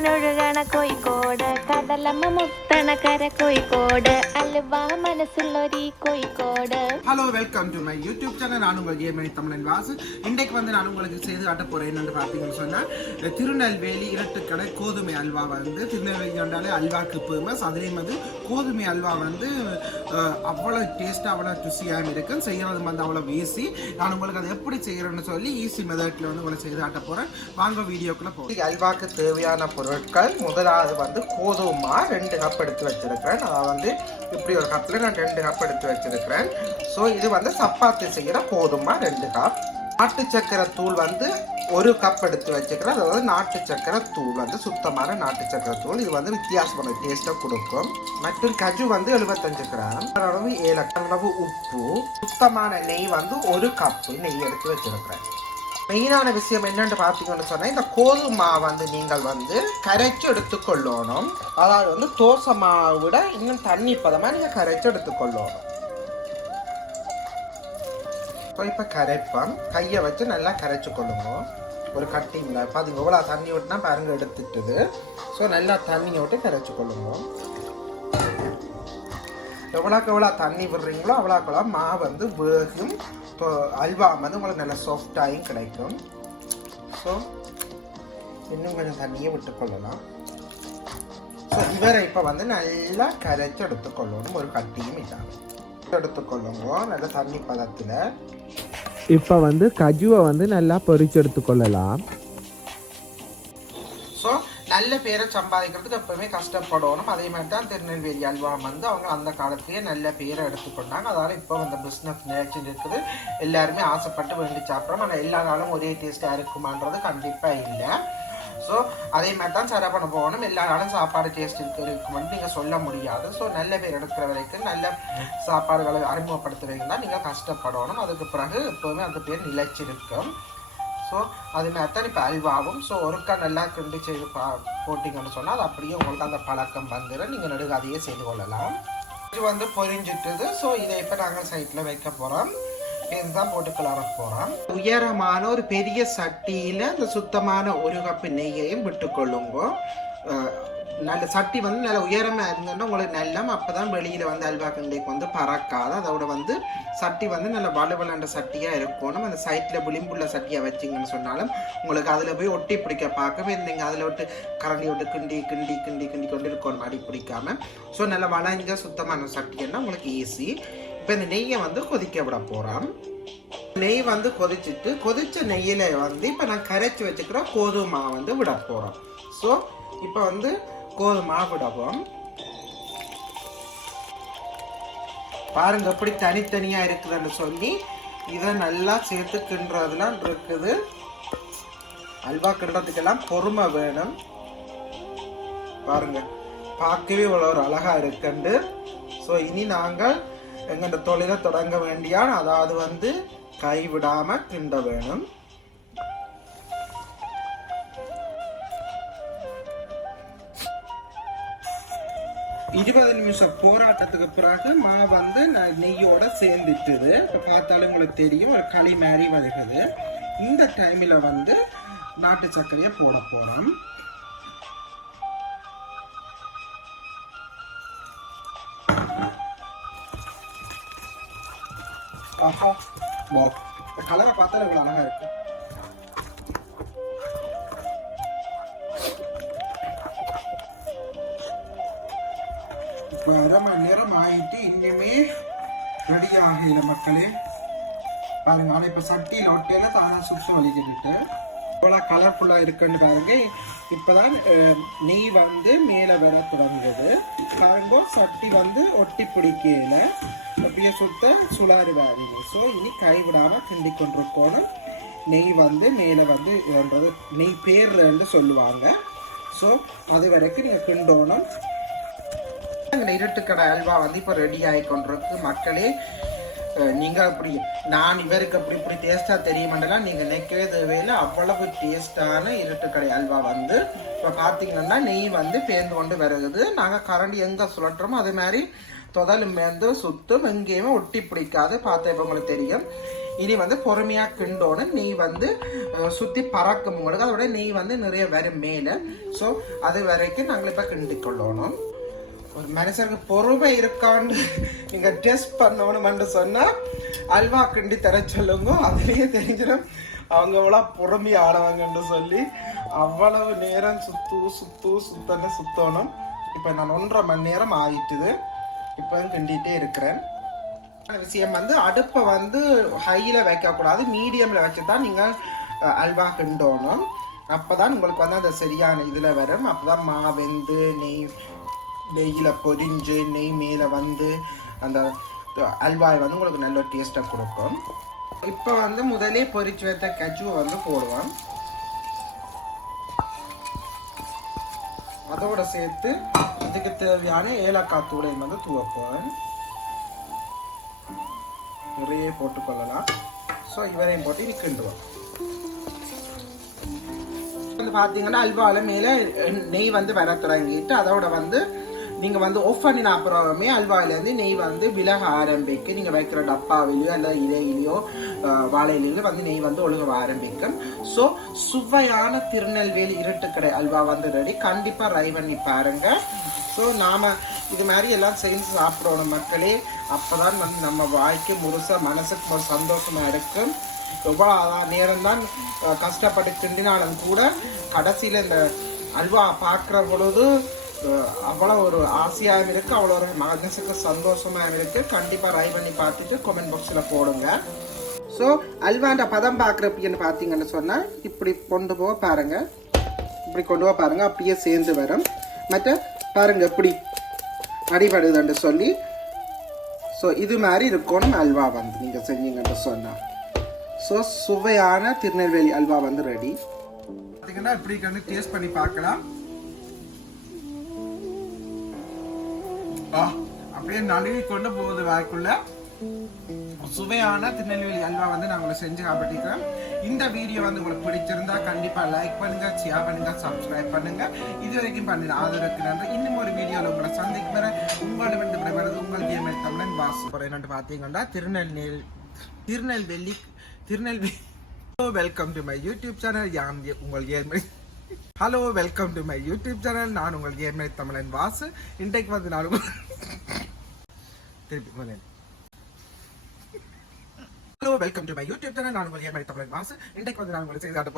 തേനൊഴുകണ കോഴിക്കോട് കടലമ്മ മുത്തണ കര കോഴിക്കോട് അലുവ മനസ്സുള്ളൊരീ Kozhikode hello welcome to my YouTube channel நான் உங்கள் ஏமணி தமிழன் வாசு இன்றைக்கு வந்து நான் உங்களுக்கு செய்து காட்ட போகிறேன் என்னென்னு பார்த்தீங்கன்னு சொன்னால் திருநெல்வேலி இரட்டுக்கடை கோதுமை அல்வா வந்து திருநெல்வேலி கொண்டாலே அல்வாக்கு ஃபேமஸ் அதுலேயும் வந்து கோதுமை அல்வா வந்து அஹ், அவ்வளோ டேஸ்ட்டாக அவ்வளோ ருசியாக இருக்கும் செய்கிறது வந்து அவ்வளோ ஈஸி நான் உங்களுக்கு அதை எப்படி செய்கிறேன்னு சொல்லி ஈஸி மெத்தடில் வந்து உங்களுக்கு செய்து காட்ட போகிறேன் வாங்க வீடியோக்குள்ளே போகிறேன் அல்வாக்கு தேவையான பொருட்கள் முதலாவது வந்து கோதுமா ரெண்டு கப் எடுத்து வச்சிருக்கிறேன். நான் வந்து இப்படி ஒரு கப்பில் நான் ரெண்டு கப் எடுத்து வச்சிருக்கிறேன். ஸோ இது வந்து சப்பாத்தி செய்கிற போதுமா ரெண்டு கப் நாட்டு சக்கரை தூள் வந்து ஒரு கப் எடுத்து வச்சுக்கிறேன் அதாவது நாட்டு சக்கரை தூள் வந்து சுத்தமான நாட்டு சக்கரை தூள். இது வந்து வித்தியாசமான டேஸ்ட்டை கொடுக்கும். மற்றும் கஜு வந்து எழுபத்தஞ்சு கிராம். அளவு ஏலக்காய் அளவு உப்பு. சுத்தமான நெய் வந்து ஒரு கப்பு நெய் எடுத்து வச்சிருக்கிறேன். மெயினான விஷயம் என்னென்னு பார்த்தீங்கன்னு சொன்னால் இந்த கோதுமா வந்து நீங்கள் வந்து கரைச்சி எடுத்துக்கொள்ளணும். அதாவது வந்து தோசை மாவை விட இன்னும் தண்ணி பதமாக நீங்கள் கரைச்சி எடுத்துக்கொள்ளணும். ஸோ இப்போ கரைப்போம். கையை வச்சு நல்லா கரைச்சி கொள்ளுங்க. ஒரு கட்டிங்கில் பார்த்தீங்க எவ்வளோ தண்ணி விட்டுனா பாருங்க எடுத்துட்டுது. ஸோ நல்லா தண்ணியை விட்டு கரைச்சி கொள்ளுங்க. எவ்வளோக்கு எவ்வளோ தண்ணி விடுறீங்களோ அவ்வளோக்கு எவ்வளோ மா வந்து வேகும். இப்போ அல்வா வந்து உங்களுக்கு நல்லா சாஃப்டாகவும் கிடைக்கும். ஸோ இன்னும் கொஞ்சம் தண்ணியை விட்டுக்கொள்ளலாம். ஸோ இவரை இப்போ வந்து நல்லா கரைச்சி எடுத்துக்கொள்ளணும். ஒரு கட்டியும் இல்லாமல் எடுத்துக்கொள்ளுங்க. நல்ல தண்ணி பதத்தில். இப்போ வந்து கஜுவை வந்து நல்லா பொறிச்சு எடுத்துக்கொள்ளலாம். நல்ல பேரை சம்பாதிக்கிறதுக்கு எப்பவுமே கஷ்டப்படணும். அதே மாதிரி தான் திருநெல்வேலி அல்வா வந்து அவங்க அந்த காலத்திலேயே நல்ல பேரை எடுத்துக்கொண்டாங்க. அதனால இப்போ அந்த பிஸ்னஸ் நிகழ்ச்சி இருக்குது. எல்லாருமே ஆசைப்பட்டு வேண்டி சாப்பிட்றோம். ஆனால் எல்லா நாளும் ஒரே டேஸ்ட்டாக இருக்குமான்றது கண்டிப்பாக இல்லை. ஸோ அதே மாதிரி தான் சரை பண்ண போகணும் எல்லா நாளும் சாப்பாடு டேஸ்ட் இருக்கு இருக்குமென்னு நீங்கள் சொல்ல முடியாது. ஸோ நல்ல பேர் எடுக்கிற வரைக்கும் நல்ல சாப்பாடுகளை அறிமுகப்படுத்துறீங்கன்னா நீங்கள் கஷ்டப்படணும். அதுக்கு பிறகு எப்போவுமே அந்த பேர் நிலைச்சிருக்கும். ஸோ அது மாதிரி தான் இப்போ அல்வாவும். ஸோ ஒருக்கா நல்லா கிண்டி செய்து பா போட்டிங்கன்னு சொன்னால் அது அப்படியே உங்களுக்கு அந்த பழக்கம் வந்துடும் நீங்கள் நடுக அதையே செய்து கொள்ளலாம். இது வந்து பொரிஞ்சிட்டுது ஸோ இதை இப்போ நாங்கள் சைட்டில் வைக்க போகிறோம் தான் போட்டு கிளற போகிறோம் உயரமான ஒரு பெரிய சட்டியில் அந்த சுத்தமான ஒரு கப்பு நெய்யையும் விட்டுக்கொள்ளுங்க. நல்ல சட்டி வந்து நல்ல உயரமாக இருந்தோன்னா உங்களுக்கு நல்லம் அப்போ தான் வெளியில் வந்து அல்வா கண்டைக்கு வந்து பறக்காது. அதோட வந்து சட்டி வந்து நல்ல வலுவலாண்ட சட்டியாக இருக்கணும். அந்த சைட்டில் விளிம்புள்ள சட்டியாக வச்சிங்கன்னு சொன்னாலும் உங்களுக்கு அதில் போய் ஒட்டி பிடிக்க பார்க்கவே நீங்கள் அதில் விட்டு கரண்டி விட்டு கிண்டி கிண்டி கிண்டி கிண்டி கொண்டு இருக்கணும் அடி பிடிக்காம. ஸோ நல்ல வளைஞ்ச சுத்தமான சட்டின்னா உங்களுக்கு ஈஸி இப்போ இந்த நெய்யை வந்து கொதிக்க விட போகிறோம் நெய் வந்து கொதிச்சிட்டு கொதிச்ச நெய்யில் வந்து இப்போ நான் கரைச்சி வச்சுக்கிற கோதுமை வந்து விட போகிறோம் ஸோ இப்போ வந்து கோது மாவு டபம் பாருங்க எப்படி தனித்தனியாக இருக்குதுன்னு சொல்லி இதை நல்லா சேர்த்து கிண்டுறதுலாம் இருக்குது. அல்வா கிண்டுறதுக்கெல்லாம் பொறுமை வேணும். பாருங்க பார்க்கவே இவ்வளோ ஒரு அழகாக இருக்குண்டு. ஸோ இனி நாங்கள் எங்கள்ட தொழிலை தொடங்க வேண்டியான் அதாவது வந்து கைவிடாமல் கிண்ட வேணும். இருபது நிமிஷம் போராட்டத்துக்கு பிறகு மா வந்து ந- நெய்யோட சேர்ந்துட்டுது. இப்போ பார்த்தாலும் உங்களுக்கு தெரியும் ஒரு களி மாதிரி வருகிறது. இந்த டைமில் வந்து நாட்டு சர்க்கரையை போட போகிறோம் ஆஹா கலரை பார்த்தாலும் இவ்வளோ அழகாக இருக்கு. இப்போ அரை மணி நேரம் ஆகிட்டு இன்னுமே ரெடி ஆகல மக்களே. பாருங்க ஆனால் இப்போ சட்டியில் ஒட்டையில் தானாக சுத்தம் வலிக்கிட்டு. இவ்வளோ கலர்ஃபுல்லாக இருக்குன்னு பாருங்க. இப்போதான் தான் நெய் வந்து மேலே வர தொடங்குது. பாருங்க சட்டி வந்து ஒட்டி பிடிக்கல. அப்படியே சுத்த சுழாறு வாரிங்க ஸோ இனி கைவிடாமல் கிண்டி கொண்டிருக்கணும் நெய் வந்து மேலே வந்து நெய் பேர்ன்னு சொல்லுவாங்க. ஸோ அது வரைக்கும் நீங்கள் கிண்டோணும். இருட்டுக்கடை அல்வா வந்து இப்போ ரெடி ஆகி கொண்டிருக்கு. மக்களே நீங்கள் அப்படி நான் இவருக்கு அப்படி இப்படி டேஸ்டா தெரியுமெண்டலாம் நீங்கள் நினைக்கவே தேவையில்லை அவ்வளவு டேஸ்ட்டான இருட்டுக்கடை அல்வா வந்து இப்போ பார்த்தீங்கன்னா நெய் வந்து பேர்ந்து கொண்டு வருகுது நாங்கள் கரண்டி எங்கே சுழட்டுறோமோ அது மாதிரி தொதலும் மேந்து சுத்தும் எங்கேயுமே ஒட்டி பிடிக்காது. பார்த்தா இப்போ உங்களுக்கு தெரியும். இனி வந்து பொறுமையாக கிண்டோன்னு நெய் வந்து சுற்றி பறக்கும் உங்களுக்கு. அதோட நெய் வந்து நிறைய வரும் மேலே. ஸோ அது வரைக்கும் நாங்கள் இப்போ கிண்டிக்கொள்ளணும் கொள்ளணும். ஒரு மனுஷனுக்கு பொறுமை இருக்கான்னு நீங்க டெஸ்ட் பண்ணணும்னு சொன்னா அல்வா கிண்டி தர சொல்லுங்க அதுலயே தெரிஞ்சிடும். அவங்க எவ்வளோ பொறுமை ஆடவாங்கன்னு சொல்லி அவ்வளவு நேரம் சுத்து சுத்து சுத்தன்னு சுத்தணும். இப்போ நான் ஒன்றரை மணி நேரம் ஆயிட்டுது. இப்போ கிண்டிகிட்டே இருக்கிறேன். விஷயம் வந்து அடுப்பை வந்து ஹையில் வைக்கக்கூடாது மீடியமில் வச்சு தான் நீங்கள் அல்வா கிண்டோணும். அப்போ தான் உங்களுக்கு வந்து அந்த சரியான இதில் வரும். அப்போ தான் மா வெந்து நெய் நெய்யில் பொதிஞ்சு நெய் மேலே வந்து அந்த அல்வாய் வந்து உங்களுக்கு நல்ல டேஸ்ட்டாக கொடுக்கும். இப்போ வந்து முதலே பொறிச்சு வைத்த கஜுவை வந்து போடுவோம். அதோட சேர்த்து இதுக்கு தேவையான ஏலக்காய் தூளையும் வந்து தூவப்போம். நிறைய போட்டுக்கொள்ளலாம் ஸோ இவரையும் போட்டு இது கிண்டுவோம் வந்து பார்த்தீங்கன்னா அல்வாவில் மேலே நெய் வந்து வர தொடங்கிட்டு அதோட வந்து நீங்கள் வந்து ஆஃப் பண்ணின அப்புறமே அல்வாவிலேருந்து நெய் வந்து விலக ஆரம்பிக்கும் நீங்கள் வைக்கிற டப்பாவிலையோ இல்லை இலையிலையோ வாழையிலையோ வந்து நெய் வந்து ஒழுக ஆரம்பிக்கும். ஸோ சுவையான திருநெல்வேலி இருட்டுக்கடை அல்வா வந்து ரெடி கண்டிப்பாக ரை பண்ணி பாருங்கள் ஸோ நாம் இது மாதிரி எல்லாம் செஞ்சு சாப்பிடணும் மக்களே. அப்பதான் வந்து நம்ம வாய்க்கு முழுசாக மனசுக்கு ஒரு சந்தோஷமாக இருக்கும். எவ்வளோ நேரம் தான் கஷ்டப்பட்டு திண்டினாலும் கூட கடைசியில் இந்த அல்வா பார்க்குற பொழுது அவ்வளோ ஒரு ஆசையாகவும் இருக்குது அவ்வளோ ஒரு மனசுக்கு சந்தோஷமாகவும் இருக்குது கண்டிப்பாக ரை பண்ணி பார்த்துட்டு கமெண்ட் பாக்ஸில் போடுங்க. ஸோ அல்வாண்ட பதம் பார்க்குறப்பன்னு பார்த்தீங்கன்னு சொன்னால் இப்படி கொண்டு போக பாருங்கள் இப்படி கொண்டு போக பாருங்கள் அப்படியே சேர்ந்து வரும். மற்ற பாருங்கள் இப்படி அடிபடுதுன்னு சொல்லி. ஸோ இது மாதிரி இருக்கணும் அல்வா வந்து நீங்கள் செஞ்சீங்கன்னு சொன்னால் ஸோ சுவையான திருநெல்வேலி அல்வா வந்து ரெடி பார்த்தீங்கன்னா இப்படி கண்டு டேஸ்ட் பண்ணி பார்க்கலாம். அப்படியே நழுவி கொண்டு போகுது வாய்க்குள்ள. சுவையான திருநெல்வேலி அல்வா வந்து நான் உங்களை செஞ்சு காப்பிட்டிருக்கிறேன் இந்த வீடியோ வந்து உங்களுக்கு பிடிச்சிருந்தா கண்டிப்பா லைக் பண்ணுங்க ஷேர் பண்ணுங்க சப்ஸ்கிரைப் பண்ணுங்க. இது வரைக்கும் பண்ணின ஆதரவுக்கு நன்றி. இன்னும் ஒரு வீடியோவில் உங்களை சந்திக்கும் உங்களிடம் வந்து உங்கள் கேமர் தமிழன் வாசு என்னட்டு பார்த்தீங்கன்னா Tirunelveli Tirunelveli Tirunelveli. Welcome to my YouTube channel யான் உங்கள் ஏர்மை hello welcome to my YouTube channel நான் உங்கள் ஏர்மை தமிழன் வாசு. இன்றைக்கு வந்து நான் திருப்பி hello welcome to my YouTube channel நான் உங்கள் ஏமாய் தமிழன் வாசு. இன்றைக்கு வந்து நான் உங்களுக்கு செய்து காட்ட